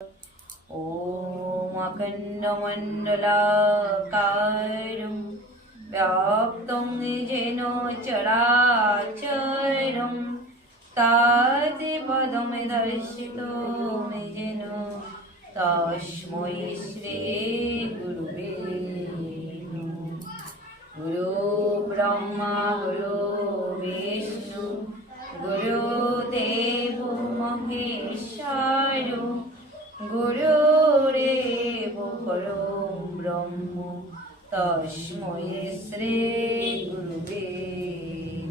ॐ अखण्डमण्डलाकारं व्याप्तं येन चराचरं तत्पदं दर्शितो येन तस्मै श्रीगुरुवे नमः। गुरु ब्रह्मा गुरु विष्णु गुरुदेवो महेश्वरो गुरुरेव परं ब्रह्म तस्मै श्रीगुरुवे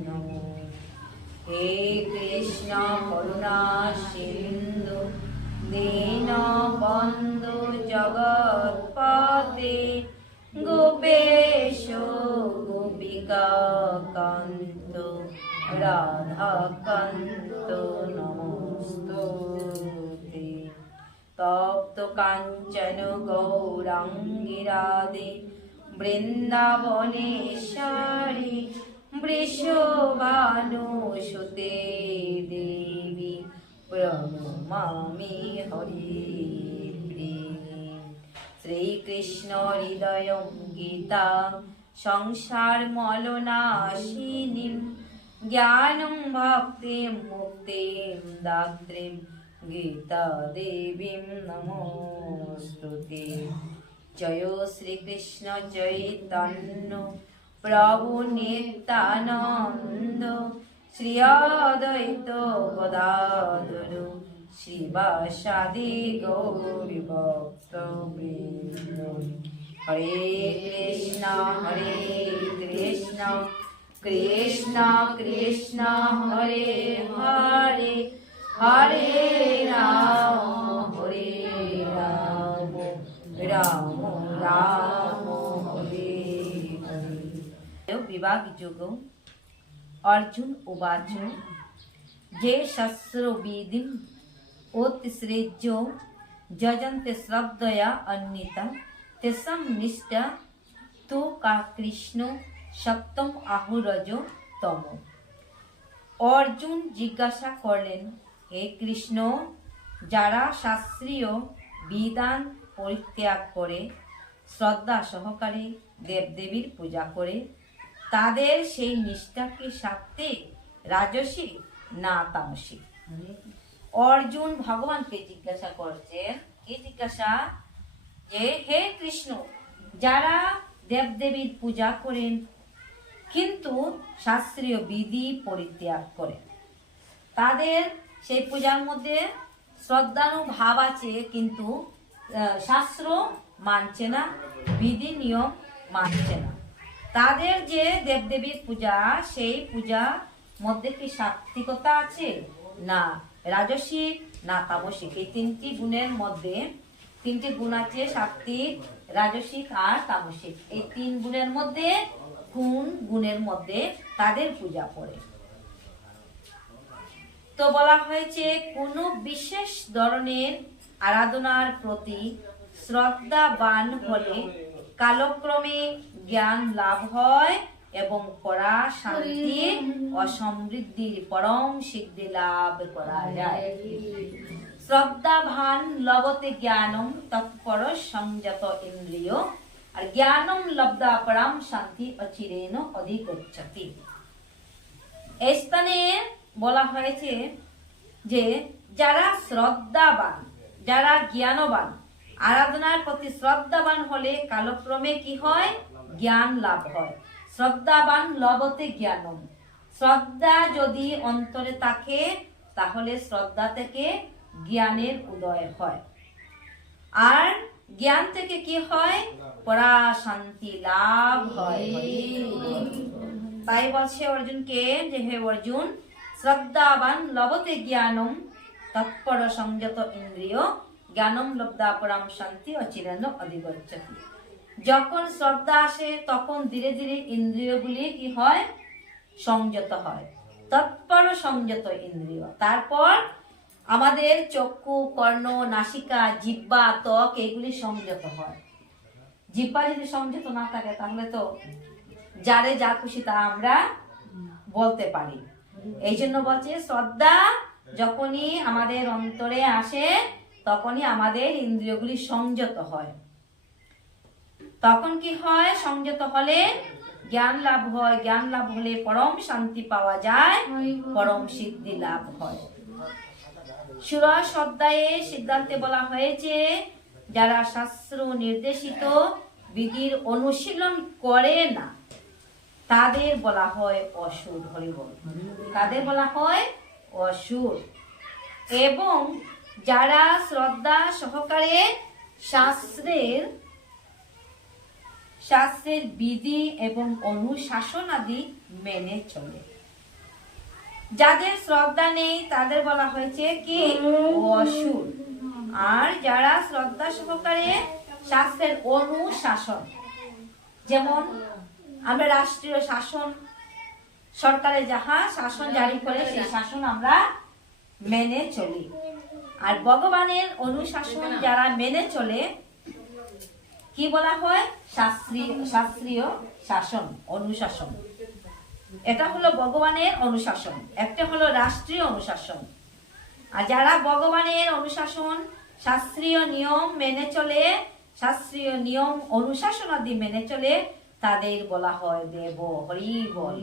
नमः। हे कृष्ण करुणा सिन्धु दीनबन्धु जगत्पते गोपेश गोपिकान्त राधाकान्त नमोस्तुते। तप्त काञ्चन गौराङ्गी राधे वृन्दावनेश्वरी वृषभानुसुते देवी प्रणमामि हरिप्रिये। श्रीकृष्ण हृदय गीता संसारमलनाशिनीं ज्ञानं भक्तिं मुक्तिं दात्रीं गीता देवीं नमोस्तुते। जय श्री कृष्ण चैतन्य प्रभु नित्यानंद श्री अद्वैत गदाधर श्रीवासादि गौरी भक्तवृंद। हरे कृष्ण कृष्ण कृष्ण हरे हरे हरे राम राम राम हरे हरे। विभाग যোগ। अर्जुन उवाच जे शस्त्रो विधिं ओतिसृज्यो যজন্তে শ্রদ্ধয়া अन्विता तेषां निष्ठा तु का কৃষ্ণ সপ্তম আহুরজ তম। অর্জুন জিজ্ঞাসা করলেন, হে কৃষ্ণ, যারা শাস্ত্রীয় বিধান পরিত্যাগ করে শ্রদ্ধা সহকারে দেবদেবীর পূজা করে তাদের সেই নিষ্ঠাকে সাত্ত্বিক, রাজসিক না তামসিক? অর্জুন ভগবানকে জিজ্ঞাসা করছেন, কি জিজ্ঞাসা? যে হে কৃষ্ণ, যারা দেবদেবীর পূজা করেন কিন্তু শাস্ত্রীয় বিধি পরিত্যাগ করেন, তাদের সেই পূজার মধ্যে শ্রদ্ধানুভাব আছে কিন্তু শাস্ত্র মানছে না, বিধি নিয়ম মানছে না, তাদের যে দেবদেবীর পূজা সেই পূজা মধ্যে কি সাত্ত্বিকতা আছে না রাজসিক না তামসিক? এই তিনটি গুণের মধ্যে তিনটি গুণ আছে, সাত্ত্বিক, রাজসিক আর তামসিক। এই তিন গুণের মধ্যে কোন গুণের মধ্যে তাদের পূজা পড়ে? তো বলা হয়েছে কোন বিশেষ ধরনের আরাধনার প্রতি শ্রদ্ধাবান হলে কালক্রমে জ্ঞান লাভ হয় এবং পরা শান্তি ও সমৃদ্ধির পরম সিদ্ধি লাভ করা যায়। শ্রদ্ধাবান লভতে জ্ঞানম তৎপর সংযত ইন্দ্রিয় আর জ্ঞানম লব্ধা পরম শান্তি অচিরেণ অধিগচ্ছতি। এই স্থানে বলা হয়েছে যে যারা শ্রদ্ধাবান, যারা জ্ঞানবান, আরাধনার প্রতি শ্রদ্ধাবান হলে কালক্রমে কি হয়? জ্ঞান লাভ হয়। শ্রদ্ধাবান লভতে জ্ঞানম, শ্রদ্ধা যদি অন্তরে থাকে তাহলে শ্রদ্ধা থেকে জ্ঞানের উদয় হয়, আর জ্ঞান থেকে কি হয়? পরা শান্তি লাভ হয়। তাই বলছে অর্জুনকে যে হে অর্জুন, শ্রদ্ধাবান লভতে জ্ঞানম তৎপর সংযত ইন্দ্রিয় জ্ঞানম লব্ধা পরম শান্তি অচিরেণ অধিগচ্ছতি। যখন শ্রদ্ধা আসে তখন ধীরে ধীরে ইন্দ্রিয়গুলি কি হয়? সংযত হয়। তৎপর সংযত ইন্দ্রিয়, তারপর আমাদের চক্ষু, কর্ণ, নাসিকা, জিহ্বা, ত্বক এগুলি সংযত হয়। জিহ্বা যদি সংযত না থাকে তাহলে তো যারে যা খুশি তা আমরা বলতে পারি। এই জন্য বলছে শ্রদ্ধা যখনই আমাদের অন্তরে আসে তখনই আমাদের ইন্দ্রিয়গুলি সংযত হয়। তখন কি হয়? সংযত হলে জ্ঞান লাভ হয়, জ্ঞান লাভ হলে পরম শান্তি পাওয়া যায়, পরম সিদ্ধি লাভ হয়। ষোড়শ অধ্যায়ে সিদ্ধান্তে বলা হয়েছে, যারা শাস্ত্র নির্দেশিত বিধির অনুশীলন করে না তাদের বলা হয় অসুর। হরিবল। তাদের বলা হয় অসুর। এবং যারা শ্রদ্ধা সহকারে শাস্ত্রের বিধি এবং অনুশাসন আদি মেনে চলে, যাদের শ্রদ্ধা নেই তাদের বলা হয়েছে কি? অসুর। আর যারা শ্রদ্ধা সহকারে শাস্ত্রের অনুশাসন, যেমন আমরা রাষ্ট্রীয় শাসন, সরকারে যাহা শাসন জারি করে সেই শাসন আমরা মেনে চলি, আর ভগবানের অনুশাসন যারা মেনে চলে কি বলা হয়? শাস্ত্রীয় শাসন, অনুশাসন। এটা হলো ভগবানের অনুশাসন, একটা হলো রাষ্ট্রীয় অনুশাসন। আর যারা ভগবানের অনুশাসন শাস্ত্রীয় নিয়ম মেনে চলে, শাস্ত্রীয় নিয়ম অনুশাসন আদি মেনে চলে, তাদের বলা হয় দেব। হরি বল।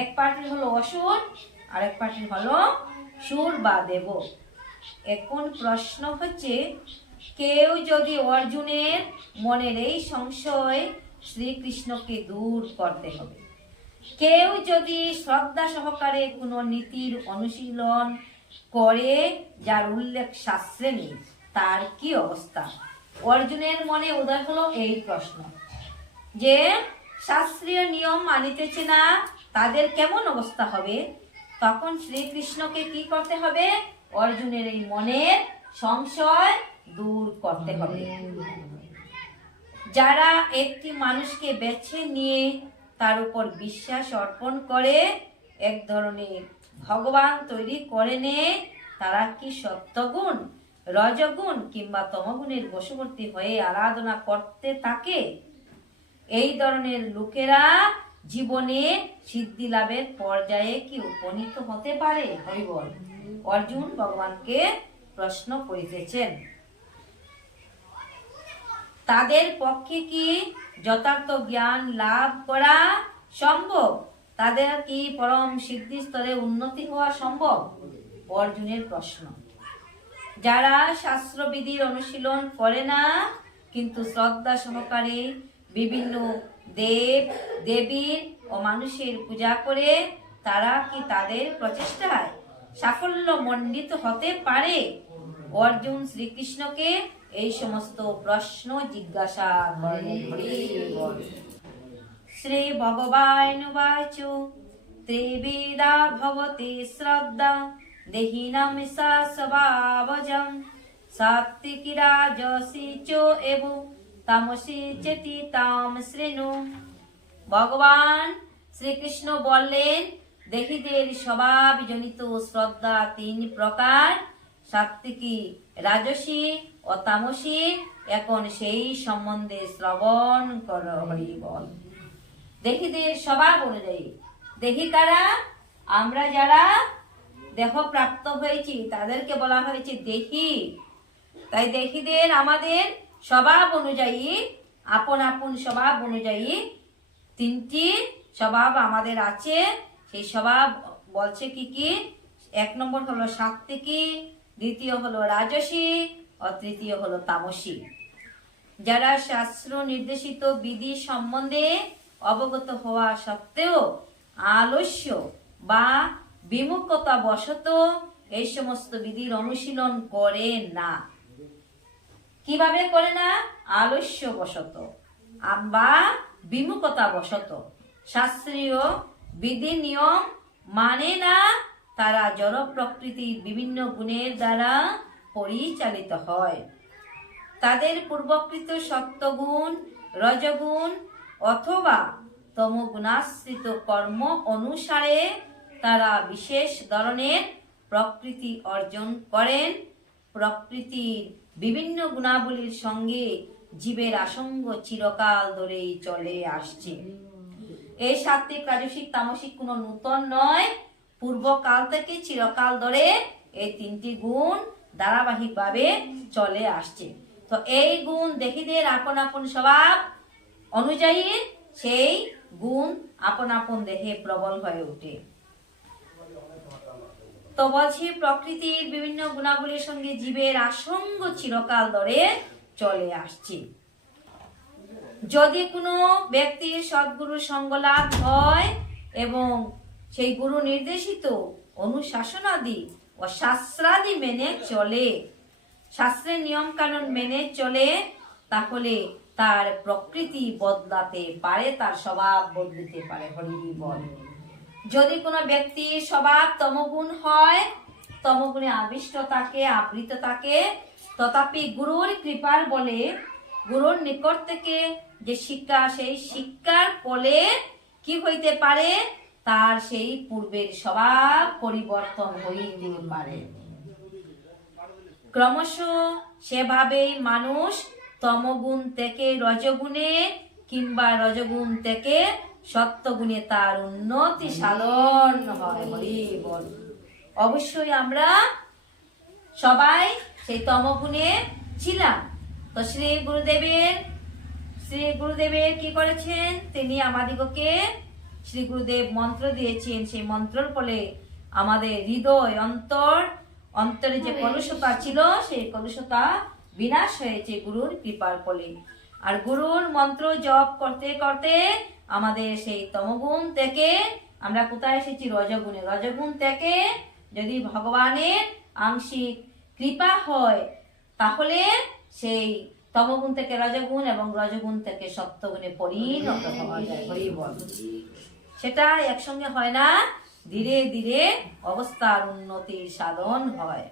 এক পার্টি হলো অসুর, আর এক পার্টি হলো সুর বা দেব। এখন প্রশ্ন হচ্ছে, কেউ যদি অর্জুনের মনের এই সংশয় শ্রীকৃষ্ণকে দূর করতে হবে, কেউ যদি শ্রদ্ধা সহকারে কোনো নীতির অনুশীলন করে যার উল্লেখ শাস্ত্রে নেই, তার কি অবস্থা? অর্জুনের মনে উদয় হলো এই প্রশ্ন যে শাস্ত্রীয় নিয়ম মানিতেছে না, তাদের কেমন অবস্থা হবে? তখন শ্রীকৃষ্ণকে কি করতে হবে? অর্জুনের এই মনের সংশয় দূর করতে হবে। যারা একটি মানুষকে বেছে নিয়ে তার উপর বিশ্বাস অর্পণ করে এক ধরনের ভগবান তৈরি করে নেয়, তারা কি সত্যগুণ, রজগুণ কিংবা তমগুণের বশবর্তী হয়ে আরাধনা করতে থাকে? এই ধরনের লোকেরা জীবনে সিদ্ধি লাভের পর্যায়ে কি উপনীত হতে পারে? হরিবল। অর্জুন ভগবানকে প্রশ্ন করিতেছেন, তাদের পক্ষে কি যথার্থ জ্ঞান লাভ করা সম্ভব? তাদের কি পরম সিদ্ধি স্তরে উন্নতি হওয়া সম্ভব? অর্জুনের প্রশ্ন। যারা শাস্ত্রবিধির অনুশীলন করে না কিন্তু শ্রদ্ধা সহকারে বিভিন্ন দেব দেবীর ও মানুষের পূজা করে, তারা কি তাদের প্রচেষ্টায় সাফল্য মণ্ডিত হতে পারে? অর্জুন শ্রীকৃষ্ণকে এই সমস্ত প্রশ্ন জিজ্ঞাসা করেন। শ্রী ভগবানুবাচ ত্রিবিধা ভবতি শ্রদ্ধা দেহিনাং সা স্বভাবজং সাত্ত্বিকি রাজসি চ এব তামসি চেতি তাম শ্রেণু। ভগবান শ্রীকৃষ্ণ বললেন, দেহীদের স্বভাবজনিত শ্রদ্ধা তিন প্রকার, সাত্ত্বিকী, রাজসী ও তামসী। এখন সেই সম্বন্ধে শ্রবণ কর। হরি বল। দেহীদের স্বভাব অনুযায়ী, দেহী কারা? আমরা যারা দেহ প্রাপ্ত হয়েছি তাদেরকে বলা হয়েছে দেহী। তাই দেহীদের আমাদের স্বভাব অনুযায়ী, আপন আপন স্বভাব অনুযায়ী তিনটি স্বভাব আমাদের আছে। সেই স্বভাব বলছে কি কি? এক নম্বর হলো সাত্ত্বিকী, দ্বিতীয় হলো রাজসী ও তৃতীয় হলো তামসী। যারা শাস্ত্র নির্দেশিত বিধি সম্বন্ধে অবগত হওয়া সত্ত্বেও আলস্য বা বিমুখতা বশত এই সমস্ত বিধির অনুশীলন করে না। কিভাবে করে না? আলস্য বশত বা বিমুখতা বশত শাস্ত্রীয় বিধি নিয়ম মানে না। তারা জড় প্রকৃতির বিভিন্ন গুণের দ্বারা পরিচালিত হয়। তাদের পূর্বকৃত সত্যগুণ, রজগুণ অথবা তমগুণাশ্রিত কর্ম অনুসারে তারা বিশেষ ধরনের প্রকৃতি অর্জন করেন। প্রকৃতির বিভিন্ন গুণাবলীর সঙ্গে জীবের আসঙ্গ চিরকাল ধরেই চলে আসছে। এই সাত্ত্বিক, রাজসিক, তামসিক কোনো নূতন নয়। পূর্বকাল থেকে চিরকাল ধরে এই তিনটি গুণ ধারাবাহিকভাবে চলে আসছে। তো এই গুণ দেখীদের আপন আপন স্বভাব অনুযায়ী সেই গুণ আপন আপন দেহে প্রবল হয়ে ওঠে। তো বলছি, প্রকৃতির বিভিন্ন গুণাবলীর সঙ্গে জীবের আসঙ্গ চিরকাল ধরে চলে আসছে। যদি কোনো ব্যক্তির সদ্গুরুর সঙ্গ লাভ হয় এবং সেই গুরু নির্দেশিত অনুশাসনাদি ও শাস্ত্রাদি মেনে চলে, শাস্ত্রের নিয়ম কানুন মেনে চলে, তাহলে তার প্রকৃতি বদলাতে পারে, তার স্বভাব বদলিতে পারে। হরি বল। যদি কোনো ব্যক্তির স্বভাব তমগুণ হয়, তমগুণে আবিষ্ট থাকে, আবৃত থাকে, তথাপি গুরুর কৃপার বলে, গুরুর নিকট থেকে যে শিক্ষা, সেই শিক্ষার ফলে কি হইতে পারে, তার সেই পূর্বের স্বভাব পরিবর্তন হইতে পারে। ক্রমশ সেভাবেই মানুষ তমগুণ থেকে রজগুণে কিংবা রজগুণ থেকে সত্যগুণে তার উন্নতি সাধন হয়। হরি বল। অবশ্যই আমরা সবাই সেই তমগুণে ছিলাম। তো শ্রী গুরুদেবের কি করেছেন, তিনি আমাদিগকে শ্রী গুরুদেব মন্ত্র দিয়েছেন। সেই মন্ত্রের ফলে আমাদের হৃদয় অন্তরে যে কলুষতা ছিল, সেই কলুষতা বিনাশ হয়েছে গুরুর কৃপার ফলে। আর গুরুর মন্ত্র জপ করতে করতে আমাদের সেই তমগুণ থেকে আমরা কোথায় এসেছি, রজগুণে। রজগুণ থেকে যদি ভগবানের আংশিক কৃপা হয়, তাহলে সেই তমগুণ থেকে রজগুণ এবং রজগুণ থেকে সত্যগুণে পরিণত হওয়া যায়। হরি বল। সেটা একসঙ্গে হয় না, ধীরে ধীরে অবস্থার উন্নতির সাধন হয়।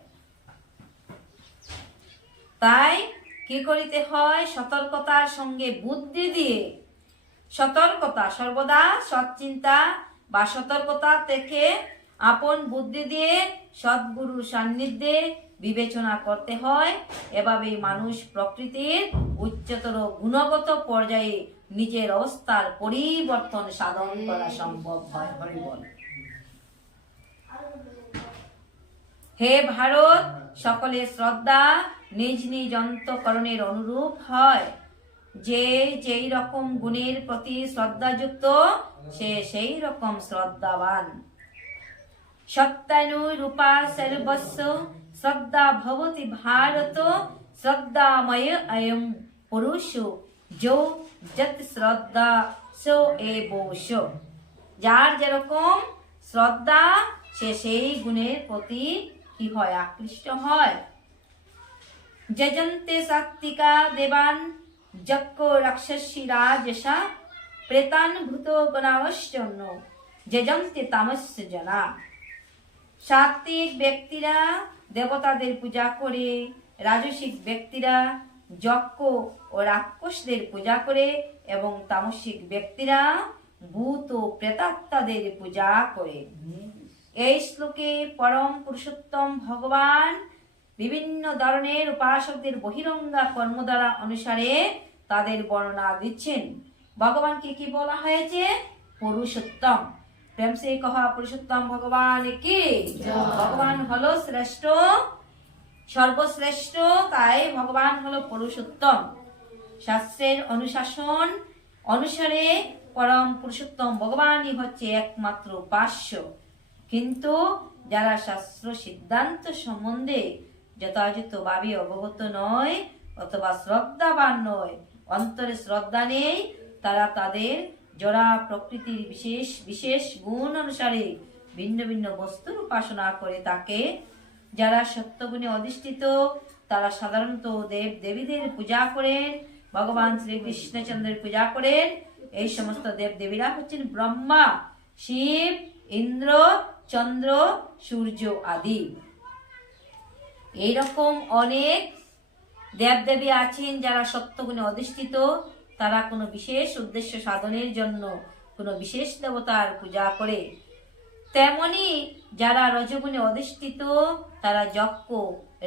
তাই কি করিতে হয়, সতর্কতার সঙ্গে বুদ্ধি দিয়ে, সতর্কতা সর্বদা সৎচিন্তা বা সতর্কতা থেকে আপন বুদ্ধি দিয়ে সদ্গুরুর সান্নিধ্যে বিবেচনা করতে হয়। এভাবেই মানুষ প্রকৃতির উচ্চতর গুণগত পর্যায়ে নিজের অবস্থার পরিবর্তন সাধন করা সম্ভব হয়। হরি বল। হে ভারত, সকলের শ্রদ্ধা নিজ নিজ অন্তঃকরণের অনুরূপ হয়। যে যেই রকম গুণের প্রতি শ্রদ্ধাযুক্ত, সে সেই রকম শ্রদ্ধাবান। সত্যানুরূপা সর্বস্ব শ্রদ্ধা ভবতি ভারত, শ্রদ্ধাময় অয়ম পুরুষ যো যত শ্রদ্ধা সো এবশ। যার যেরকম শ্রদ্ধা, সে সেই গুণের প্রতি কি হয়, আকৃষ্ট হয়। যজন্তে সাত্বিকা দেবান যক্ষ রাক্ষসী রাজসা, প্রেতান ভূত গণাবশ্চন্ন যজন্তে তামস্য জনা। সাত্বিক ব্যক্তিরা দেবতাদের পূজা করে, রাজসিক ব্যক্তিরা যক্ষ ও রাক্ষসদের পূজা করে, এবং তামসিক ব্যক্তিরা ভূত ও প্রেতাত্মাদের পূজা করে। এই শ্লোকে পরম পুরুষোত্তম ভগবান বিভিন্ন ধরনের উপাসকদের বহিরঙ্গা কর্ম দ্বারা অনুসারে তাদের বর্ণনা দিচ্ছেন। ভগবানকে কি বলা হয়েছে, পুরুষোত্তম। প্রেম সে কহা পুরুষোত্তম ভগবান কি। ভগবান হলো শ্রেষ্ঠ, সর্বশ্রেষ্ঠ, তাই ভগবান হলো পুরুষোত্তম। শাস্ত্রের অনুশাসন অনুসারে পরম পুরুষোত্তম ভগবানই হচ্ছে একমাত্র উপাস্য। কিন্তু যারা শাস্ত্র সিদ্ধান্ত সম্বন্ধে যথাযথভাবে অবগত নয় অথবা শ্রদ্ধাবান নয়, অন্তরে শ্রদ্ধা নেই, তারা তাদের জড়া প্রকৃতির বিশেষ বিশেষ গুণ অনুসারে ভিন্ন ভিন্ন বস্তুর উপাসনা করে থাকে। যারা সত্যগুণে অধিষ্ঠিত, তারা সাধারণত দেব দেবীদের পূজা করেন, ভগবান শ্রীকৃষ্ণচন্দ্রের পূজা করেন। এই সমস্ত দেব দেবীরা হচ্ছেন ব্রহ্মা, শিব, ইন্দ্র, চন্দ্র, সূর্য আদি। এইরকম অনেক দেবদেবী আছেন যারা সত্যগুণে অধিষ্ঠিত। তারা কোনো বিশেষ উদ্দেশ্য সাধনের জন্য কোনো বিশেষ দেবতার পূজা করে। তেমনি যারা রজগুণে অধিষ্ঠিত, তারা যক্ষ,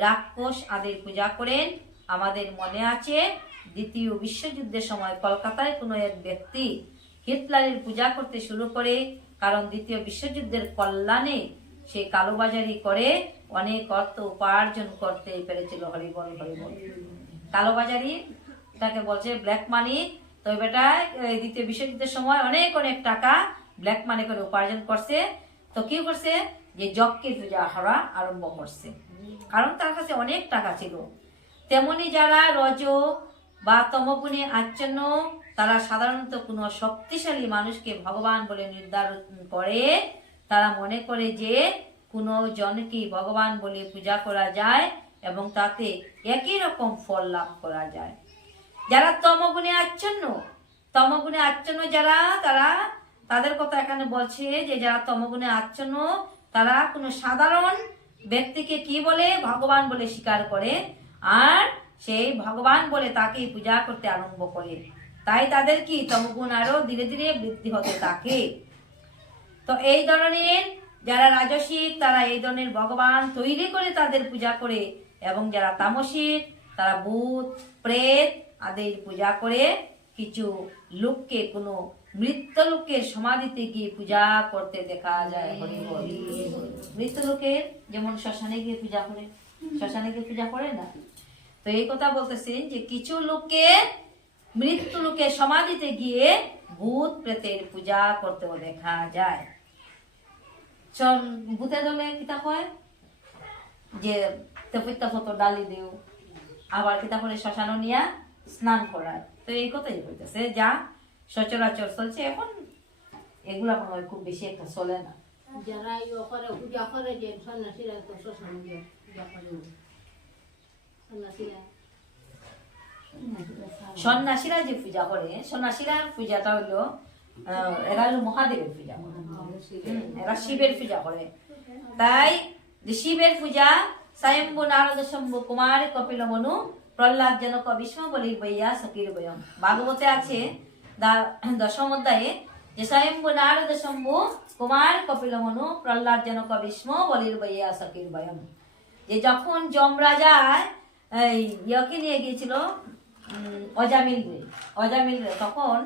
রাক্ষস আদির পূজা করেন। আমাদের মনে আছে, দ্বিতীয় বিশ্বযুদ্ধের সময় কলকাতায় কোনো এক ব্যক্তি হিটলারের পূজা করতে শুরু করে, কারণ দ্বিতীয় বিশ্বযুদ্ধের কল্যাণে সে কালোবাজারি করে অনেক অর্থ উপার্জন করতে পেরেছিল। হরিবল হরিবল। কালোবাজারি এটাকে বলছে ব্ল্যাক মানি। তো বেটা দ্বিতীয় বিশ্বযুদ্ধের সময় অনেক অনেক টাকা ব্ল্যাক মানি করে উপার্জন করছে। তো কি করছে, যে যজ্ঞের পূজা করা আরম্ভ করছে, কারণ তার কাছে অনেক টাকা ছিল। তেমনি যারা রজ বা তমগুণে আচ্ছন্ন, তারা সাধারণত কোনো শক্তিশালী মানুষকে ভগবান বলে নির্ধারণ করে। তারা মনে করে যে কোনো জনকে ভগবান বলে পূজা করা যায় এবং তাতে একই রকম ফল লাভ করা যায়। যারা তমগুণে আচ্ছন্ন যারা, তাদের কথা এখানে বলছে যে যারা তমগুণে আচ্ছন্ন, তারা কোনো সাধারণ ব্যক্তিকে কি বলে, ভগবান বলে স্বীকার করে, আর সেই ভগবান বলে তাকে পূজা করতে আরম্ভ করে। তাই তাদের কি তমগুণ আরো ধীরে ধীরে বৃদ্ধি হতে থাকে। তো এই ধরনের যারা রাজসিক, তারা এই ধরনের ভগবান তৈরি করে তাদের পূজা করে, এবং যারা তামসিক, তারা ভূত প্রেত আদের পূজা করে। কিছু লোককে কোনো মৃত্যু লোকের সমাধিতে গিয়ে পূজা করতে দেখা যায়। মৃত্যু লোকের যেমন শ্মশানে গিয়ে পূজা করে, শ্মশানে গিয়ে পূজা করে না। তো এই কথা বলতেছেন যে কিছু লোককে মৃত্যু লোকের সমাধিতে গিয়ে ভূত প্রেতের পূজা করতেও দেখা যায়। ভূতের দলে কিতা হয় যে তেপিতা ফটো ডালি দেও, আবার কিতা করে শ্মশান নিয়া স্নান করায়। তো এই কথাই বলতেছে যা সচরাচর চলছে এখন, এগুলা মনে হয় খুব বেশি একটা চলে না। যারা পূজা করে যে সন্ন্যাসীরা তো শ্মশান দিয়ে পূজা করে, সন্ন্যাসীরা যে পূজা করে, সন্ন্যাসীরা পূজাটা হলো এরা হলো মহাদেবের পূজা করে, এরা শিবের পূজা করে। তাই যে শিবের পূজা স্বয়ম্ভু নারদ শম্ভু কুমার কপিল মনু প্রহ্লাদ জনক বিষ্ণু বলির বইয়া সকির বয়ম। ভাগবতে আছে দশম অধ্যায়ে যে স্বয়ম্ভু নারদ শম্ভু কুমার কপিল মনু প্রহ্লাদ জনক বিষ্ণু বলির বইয়া সকির বয়ম। যে যখন যমরাজা ইয়কে নিয়ে গিয়েছিল অজামিলে, তখন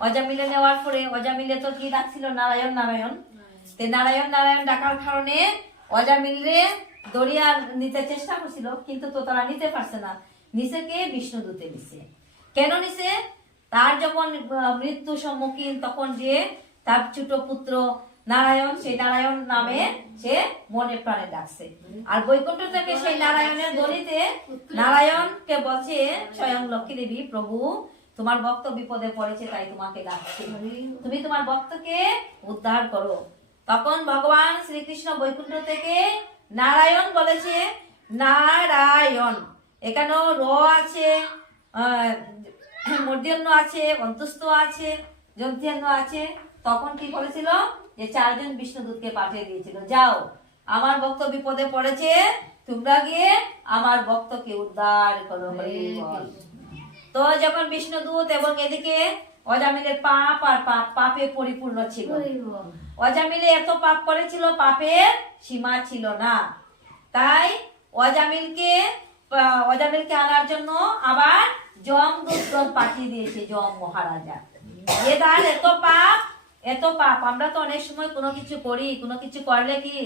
অজামিলে নেওয়ার পরে অজামিলে তো কি ডাকছিল নারায়ণ নারায়ণ। নারায়ণ ডাকার কারণে অজামিলে দরিয়া নিতে চেষ্টা করছিল, কিন্তু তো তারা নিতে পারছে না। নিচে কে? বিষ্ণুদূতে নিছে। কেন নিছে? তার যখন মৃত্যু সম্মুখীন, তখন যে তার ছোট পুত্র নারায়ণ, সেই নারায়ণ নামে সে মনে প্রাণে ডাকছে। আর বৈকুণ্ঠ থেকে সেই নারায়ণের ধ্বনিতে নারায়ণকে বলছে স্বয়ং লক্ষ্মী দেবী, প্রভু তোমার ভক্ত বিপদে পড়েছে, তাই তোমাকে ডাকছে, তুমি তোমার ভক্তকে উদ্ধার করো। তখন ভগবান শ্রীকৃষ্ণ বৈকুণ্ঠ থেকে নারায়ণ বলেছে, নারায়ণ, এখানেও র আছে, মূর্ধন্য আছে, অন্তস্থ আছে, যন্ত্যান্ন আছে। তখন কি করেছিল যে 4 জন বিষ্ণুদূতকে পাঠিয়ে দিয়েছিল, যাও আমার ভক্ত বিপদে পড়েছে, তোমরা গিয়ে আমার ভক্তকে উদ্ধার করো। তো যখন বিষ্ণুদূত এবং এদিকে অজামিলের পাপ আর পাপে পরিপূর্ণ ছিল, অজামিলে এত পাপ করেছিল, পাপের সীমা ছিল না। তাই অজামিলকে আনার জন্য আবার যমদূত পাঠিয়ে দিয়েছে যম মহারাজা। যে তার এত পাপ, আমরা তো অনেক সময় কোনো কিছু করি, কোনো কিছু করলে কি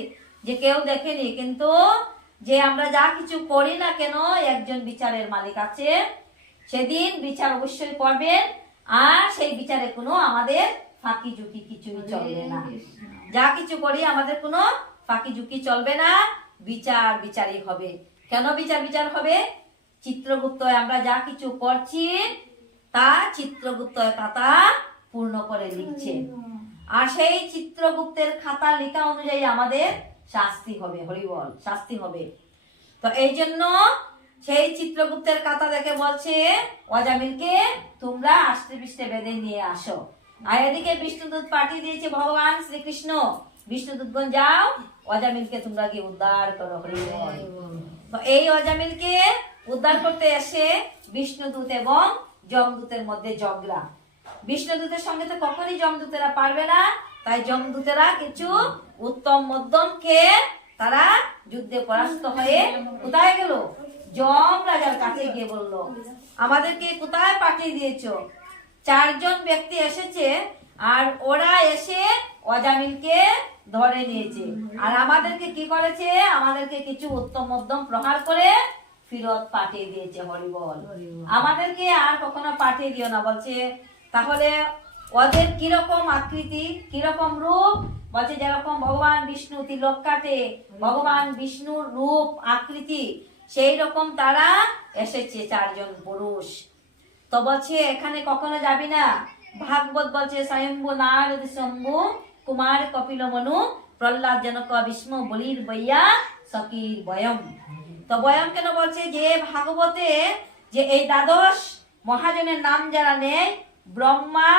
যে কেউ দেখেনি, কিন্তু যে আমরা যা কিছু করি না কেন, একজন বিচারের মালিক আছে, সেদিন বিচার অবশ্যই করবেন। আর সেই বিচারে কোনো আমাদের ফাঁকি ঝুঁকি কিছুই চলবে না। যা কিছু করি আমাদের কোনো ফাঁকি ঝুঁকি চলবে না, বিচারই হবে। কেন বিচার হবে? চিত্রগুপ্ত আমরা যা কিছু করছি তা চিত্রগুপ্ত খাতা পূর্ণ করে লিখছে, আর সেই চিত্রগুপ্তের খাতা লেখা অনুযায়ী আমাদের শাস্তি হবে। হরিবল, শাস্তি হবে। তো এই জন্য সেই চিত্রগুপ্তের খাতা দেখে বলছে অজামিলকে, তোমরা আষ্টে পৃষ্ঠে বেঁধে নিয়ে আসো। আর এদিকে বিষ্ণুদূত পাঠিয়ে দিয়েছে ভগবান শ্রীকৃষ্ণ, বিষ্ণুদূতগণ যাও অজামিলকে তোমরা গিয়ে উদ্ধার করো। হরিবল। তো এই অজামিলকে উদ্ধার করতে এসে বিষ্ণুদূত এবং যমদূতের মধ্যে ঝগড়া। বিষ্ণুদূতের সঙ্গে তো কখনই যমদূতেরা পারবে না, তাই যমদূতেরা কিছু উত্তম মধ্যম খেয়ে তারা যুদ্ধে পরাস্ত হয়ে কোথায় গেল? যম রাজার কাছে গিয়ে বলল, আমাদেরকে কোথায় পাঠিয়ে দিয়েছো? 4 জন ব্যক্তি এসেছে, আর ওরা এসে অজামিলকে ধরে নিয়েছে, আর আমাদেরকে কি করেছে, আমাদেরকে কিছু উত্তম মধ্যম প্রহার করে ফিরত পাঠিয়ে দিয়েছে। হরিবল। আমাদেরকে আর কখনো পাঠিয়ে দিও না বলছে। তাহলে ওদের কিরকম আকৃতি, কিরকম রূপ, বলছে যেরকম ভগবান বিষ্ণু তিলক কাটে, ভগবান বিষ্ণুর রূপ আকৃতি সেই রকম তারা এসেছে, চারজন পুরুষ। তো বলছে এখানে কখনো যাবি না। ভাগবত বলছে স্বয়ম্ভু নারদ শম্ভু কুমার কপিল মনু প্রহ্লাদ জনক ভীষ্ম বলির বৈয়া সকির বয়ম। তো বয়ম কেন বলছে, যে ভাগবতে যে এই দ্বাদশ মহাজনের নাম যারা নেয়, ব্রহ্মা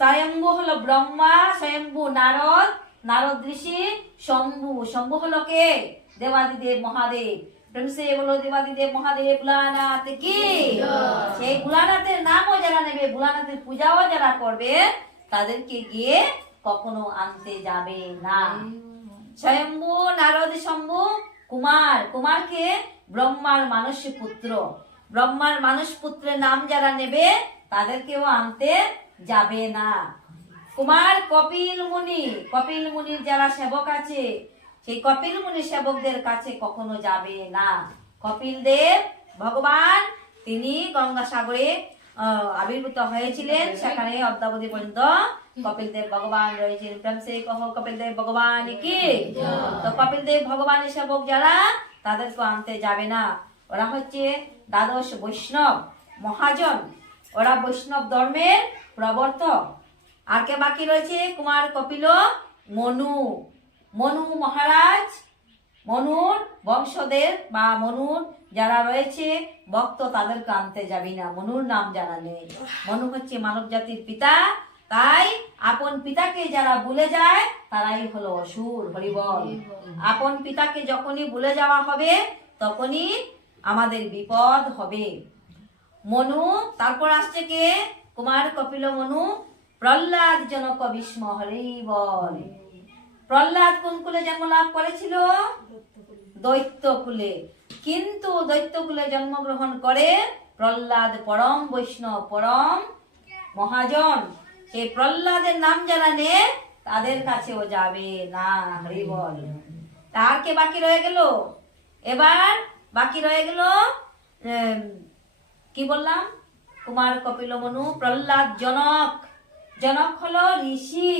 স্বয়ম্ভু হলো ব্রহ্মা, স্বয়ম্ভু নারদ, নারদ ঋষি, শম্ভু, শম্ভু হলো কে, দেবাদিদেব মহাদেব। প্রেমসে বলো দেবাদিদেব মহাদেব ভোলানাথ কি। সেই ভোলানাথের নামও যারা নেবে, ভোলানাথের পূজাও যারা করবে, তাদেরকে গিয়ে কখনো আনতে যাবে না। স্বয়ম্ভু নারদ শম্ভু কুমার, কুমারকে ব্রহ্মার মানস পুত্র, ব্রহ্মার মানস পুত্রের নাম যারা নেবে তাদেরকেও আনতে যাবে না। কুমার কপিল মুনি, কপিল মুনির যারা সেবক আছে সেই কপিল মুনির সেবকদের কাছে কখনো যাবে না। কপিল দেব ভগবান, তিনি গঙ্গাসাগরে আবির্ভূত হয়েছিলেন, সেখানে অদ্যাবধি পর্যন্ত কপিল দেব ভগবান রয়েছেন। প্রেম সে কহো কপিল দেব ভগবান কি। তো কপিল দেব ভগবানের সেবক যারা, তাদেরকে আনতে যাবে না। ওরা হচ্ছে দ্বাদশ বৈষ্ণব মহাজন, ওরা বৈষ্ণব ধর্মের প্রবর্তক। আর কে বাকি রয়েছে, কুমার কপিল মনু, মনু মহারাজ, মনুর বংশদের বা মনুর যারা রয়েছে ভক্ত, তাদেরকে আনতে যাবি না। মনুর নাম যারা নেই, মনু হচ্ছে মানব জাতির পিতা, তাই আপন পিতাকে যারা ভুলে যায় তারাই হলো অসুর। হরিবল। আপন পিতাকে যখনই ভুলে যাওয়া হবে তখনই আমাদের বিপদ হবে। মনু, তারপর আসছে কে, কুমার কপিল মনু প্রহ্লাদ জনক ভীষ্ম। হরিবল। প্রহ্লাদ কোন কুলে জন্ম লাভ করেছিল? দৈত্য কুলে। কিন্তু দৈত্য কুলে জন্মগ্রহণ করে প্রহ্লাদ পরম বৈষ্ণব, পরম মহাজন। সেই প্রহ্লাদের নাম যারা নে তাদের কাছেও যাবে না। হরিবল। তার কে বাকি রয়ে গেল? এবার বাকি রয়ে গেল কি বললাম, কুমার কপিল মনু প্রহ্লাদ জনক। জনক হলো ঋষি,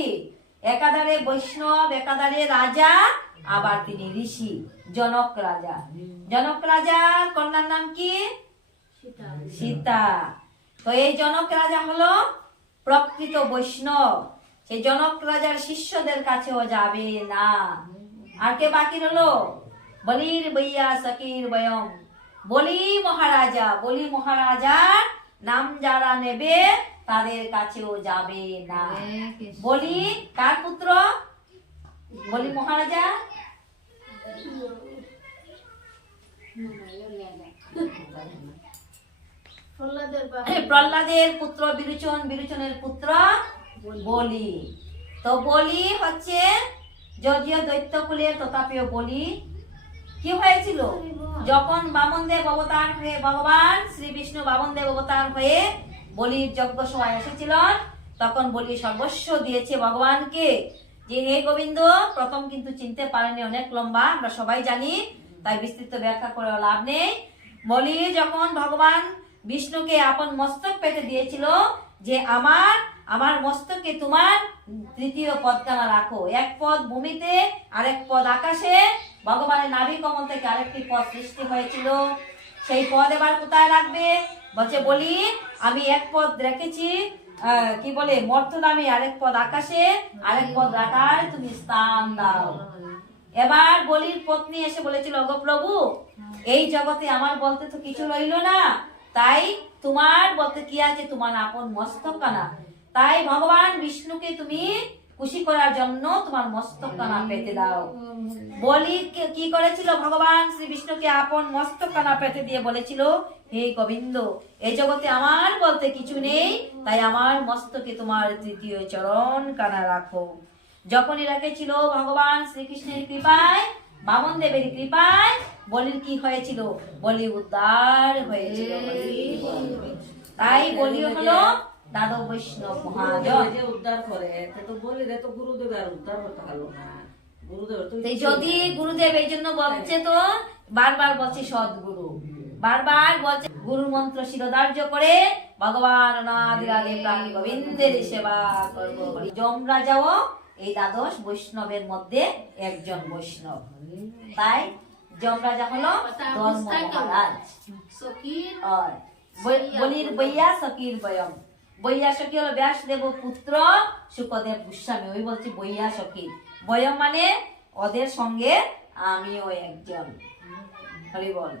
একাধারে বৈষ্ণব, একাধারে রাজা, আবার তিনি ঋষি। জনক রাজা। জনক রাজার কন্যার নাম কি? সীতা। তো এই জনক রাজা হলো প্রকৃত বৈষ্ণব। সেই জনক রাজার শিষ্যদের কাছেও যাবে না। আর কে বাকি রলো? বলির বৈয়া সকির বয়ম। বলি মহারাজা, বলি মহারাজার নাম যারা নেবে তাদের কাছেও যাবে না। বলি কার পুত্র? বলি মহারাজা প্রহ্লাদের পুত্র বিরোচন, বিরোচনের পুত্র বলি। তো বলি হচ্ছে যদিও দৈত্য কুলের, তথাপিও বলি কি হয়েছিল, যখন বামনদেব অবতার হয়ে, ভগবান শ্রী বিষ্ণু বামনদেব অবতার হয়ে বলির যজ্ঞ সভায় এসেছিলেন, তখন বলি সর্বস্ব দিয়েছে ভগবানকে, যে হে গোবিন্দ। প্রথম কিন্তু চিনতে পারেনি, অনেক লম্বা, আমরা সবাই জানি, তাই বিস্তৃত ব্যাখ্যা করে লাভ নেই। বলি যখন ভগবান বিষ্ণুকে আপন মস্তক পেতে দিয়েছিল, যে আমার মস্তকে তোমার তৃতীয় পদখানা রাখো, এক পদ ভূমিতে আরেক পদ আকাশে। ভগবানের নাভি কমল থেকে আরেকটি পদ সৃষ্টি হয়েছিল, সেই পদ এবার কোথায় রাখবে? বলছে বলি আমি এক পদ রেখেছি, কি বলে মর্তদামে, আরেক পদ আকাশে, আরেক পদ রাখার তুমি স্থান দাও। এবার বলির পত্নী এসে বলেছিল, ওগো প্রভু, এই জগতে আমার বলতে তো কিছু রইল না, তাই তোমার বলতে কি আছে? তোমার আপন মস্তক কানা। তাই ভগবান বিষ্ণুকে তুমি খুশি করার জন্য তোমার মস্তক কানা পেতে দাও। বলি কি করেছিল? ভগবান শ্রী বিষ্ণুকে আপন মস্তক কানা পেতে দিয়ে বলেছিল, হে গোবিন্দ, এই জগতে আমার বলতে কিছু নেই, তাই আমার মস্তকে তোমার তৃতীয় চরণ কানা রাখো। যখনই রেখেছিল ভগবান শ্রীকৃষ্ণের কৃপায়, বামন দেবের কৃপায়, বলির কি হয়েছিল? বলি উদ্ধার হয়েছিল। তাই বলি হলো দাদা বৈষ্ণব গুরুদেব মহাজন। যে উদ্ধার করে তো বলি রে তো গুরুদেব আর উদ্ধার হতে পারলো না গুরুদেব তো তো যদি গুরুদেব এই জন্য বলছে তো বারবার বলছে সদ্গুরু, বারবার বলছে গুরু মন্ত্র শিরোধার্য করে ভগবান অনাদির আগে প্রাণী গোবিন্দের সেবা করবো। যমরাজাও এই দ্বাদশ বৈষ্ণবের মধ্যে একজন বৈষ্ণব। তাই যমরাজা হলো ধর্ম মহারাজ। সখীর আর বলির বইয়া সখীর বয়ম, বইয়া সখী হলো ব্যাসদেব পুত্র শুকদেব গোস্বামী, ওই বলছি বইয়া সখী। বয়ম মানে ওদের সঙ্গে আমিও একজন। হরি বল।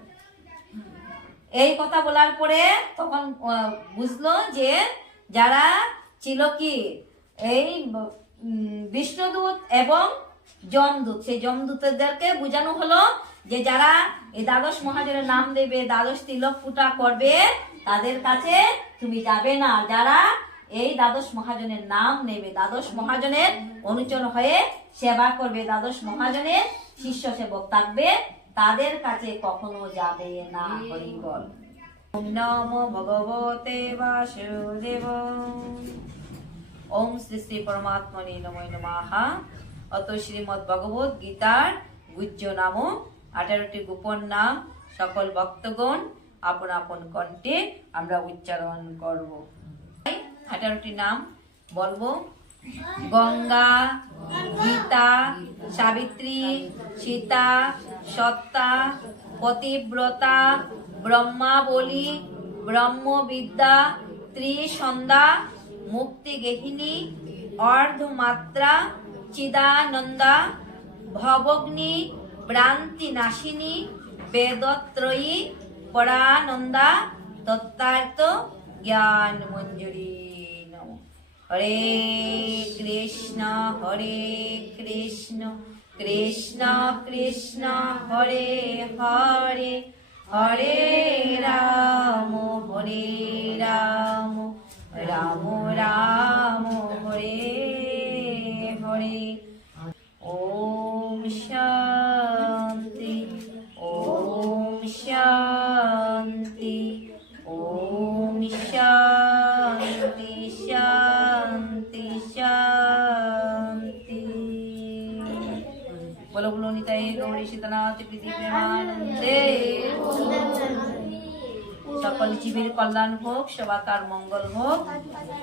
এই কথা বলার পরে তখন বুঝলো যে যারা ছিল কি এই বিষ্ণুদূত এবং যমদূত, সেই যমদূতদেরকে বোঝানো হলো যে যারা এই দ্বাদশ মহাজনের নাম দেবে, দ্বাদশ তিলক পূজা করবে, তাদের কাছে তুমি যাবে না। যারা এই দ্বাদশ মহাজনের নাম নেবে, দ্বাদশ মহাজনের অনুচর হয়ে সেবা করবে, দ্বাদশ মহাজনের শিষ্য সেবক থাকবে, তাদের কাছে কখনো যাবে না। হরি বল। ওম নমো ভগবতে বাসুদেব। ওম শ্রী শ্রী পরমাত্মনে নমো নমঃ। অত শ্রীমদ্ ভগবত গীতার গুহ্য নাম 18টি গোপন নাম সকল ভক্তগণ আপন আপন কণ্ঠে আমরা উচ্চারণ করব। 18টি নাম বলবো। গঙ্গা, গীতা, সাবিত্রী, সীতা, সত্তা, পতিব্রতা, ব্রহ্মাবলী, ব্রহ্মবিদ্যা, ত্রিসন্ধ্যা, মুক্তিগেহিনী, অর্ধমাত্রা, চিদানন্দা, ভবগ্নি, ভ্রান্তি নাশিনী, বেদত্রয়ী, পরানন্দা, তত্ত্বার্থ জ্ঞান মঞ্জুরি। হরে কৃষ্ণ কৃষ্ণ কৃষ্ণ হরে হরে, হরে রাম রাম রাম হরে হরে। ওম শান্তি ওম শান্তি ওম শান্তি শান্তি শান্তি। বলো বলো নিতাই গৌরী সীতানাথ প্রীতি প্রেমানন্দে। সকল জীবের কল্যাণ হোক, সবাকার মঙ্গল হোক।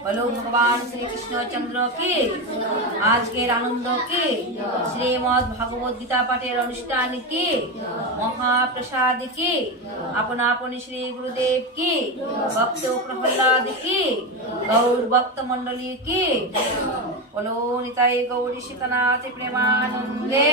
বলো ভগবান শ্রী কৃষ্ণচন্দ্র কি, আজকের আনন্দ কি, শ্রীমদ্ ভগবত গীতা পাঠের অনুষ্ঠান কি, মহাপ্রসাদ কি, আপনা আপনি শ্রী গুরুদেব কি, ভক্ত প্রহ্লাদ কি, গৌর ভক্ত মন্ডলী কি। বলো নিতাই গৌরী সীতানাথ প্রেমানন্দে।